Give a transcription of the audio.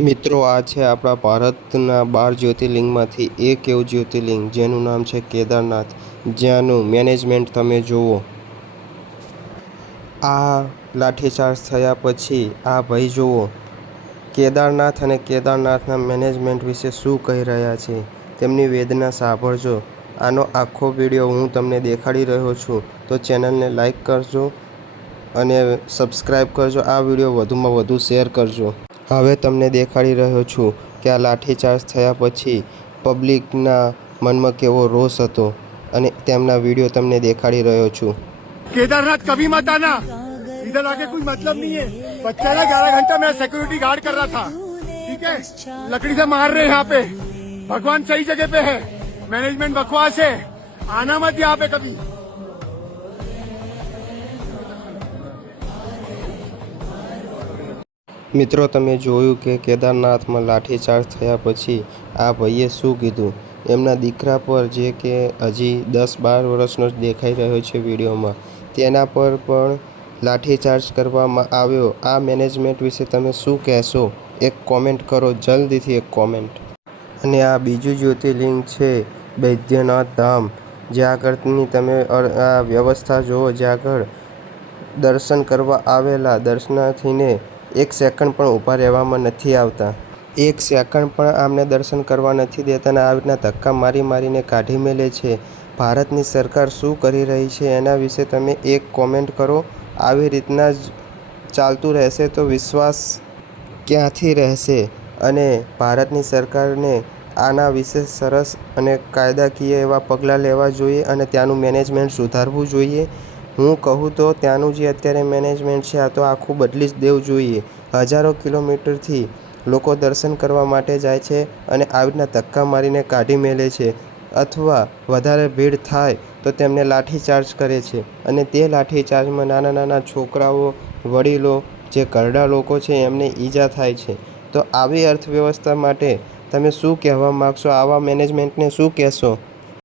મિત્રો, આ છે આપણા ભારતના 12 જ્યોતિર્લિંગમાંથી એક એવું જ્યોતિર્લિંગ જેનું નામ છે કેદારનાથ, જ્યાંનું મેનેજમેન્ટ તમે જુઓ. આ લાઠીચાર્જ થયા પછી આ ભાઈ જુઓ કેદારનાથ અને કેદારનાથના મેનેજમેન્ટ વિશે શું કહી રહ્યા છે. તેમની વેદના સાંભળજો. આનો આખો વિડીયો હું તમને દેખાડી રહ્યો છું, તો ચેનલને લાઈક કરજો અને સબસ્ક્રાઈબ કરજો. આ વિડીયો વધુમાં વધુ શેર કરજો. હવે તમને દેખાડી રહ્યો છું કે આ લાઠીચાર્જ થયા પછી પબ્લિકના મનમાં કેવો રોષ હતો અને તેમના વિડીયો તમને દેખાડી રહ્યો છું. केदारनाथ कभी मत आना, इधर आके कोई मतलब नहीं है। बच्चा ना 11 घंटा मैं सिक्योरिटी गार्ड कर रहा था, ठीक है। लकड़ी से मार रहे हैं यहाँ पे। भगवान सही जगह पे है, मैनेजमेंट बकवास है। आना मत यहाँ पे कभी। મિત્રો, તમે જોયું કે કેદારનાથમાં લાઠીચાર્જ થયા પછી આ ભાઈએ શું કીધું. એમના દીકરા પર, જે કે હજી 10-12 વર્ષનો જ દેખાઈ રહ્યો છે વિડીયોમાં, તેના પર પણ લાઠીચાર્જ કરવામાં આવ્યો. આ મેનેજમેન્ટ વિશે તમે શું કહેશો? એક કોમેન્ટ કરો, જલ્દીથી એક કોમેન્ટ. અને આ બીજું જ્યોતિર્લિંગ છે બૈદ્યનાથ ધામ, જ્યાં આગળની તમે આ વ્યવસ્થા જુઓ. જ્યાં આગળ દર્શન કરવા આવેલા દર્શનાર્થીને એક સેકન્ડ પણ ઊભા રહેવામાં નથી આવતા. એક સેકન્ડ પણ આમને દર્શન કરવા નથી દેતા અને આવી રીતના ધક્કા મારી મારીને કાઢી મેલે છે. ભારતની સરકાર શું કરી રહી છે એના વિશે તમે એક કોમેન્ટ કરો. આવી રીતના જ ચાલતું રહેશે તો વિશ્વાસ ક્યાંથી રહેશે? અને ભારતની સરકારને આના વિશે સરસ અને કાયદાકીય એવા પગલાં લેવા જોઈએ અને ત્યાંનું મેનેજમેન્ટ સુધારવું જોઈએ. હું કહું તો ત્યાંનું જે અત્યારે મેનેજમેન્ટ છે આ તો આખું બદલી જ દેવું જોઈએ. હજારો કિલોમીટરથી લોકો દર્શન કરવા માટે જાય છે અને આવી રીતના ધક્કા મારીને કાઢી મેલે છે, અથવા વધારે ભીડ થાય તો તેમને લાઠીચાર્જ કરે છે અને તે લાઠીચાર્જમાં નાના નાના છોકરાઓ, વડીલો, જે ઘરડા લોકો છે એમને ઈજા થાય છે. તો આવી અર્થવ્યવસ્થા માટે તમે શું કહેવા માગશો? આવા મેનેજમેન્ટને શું કહેશો?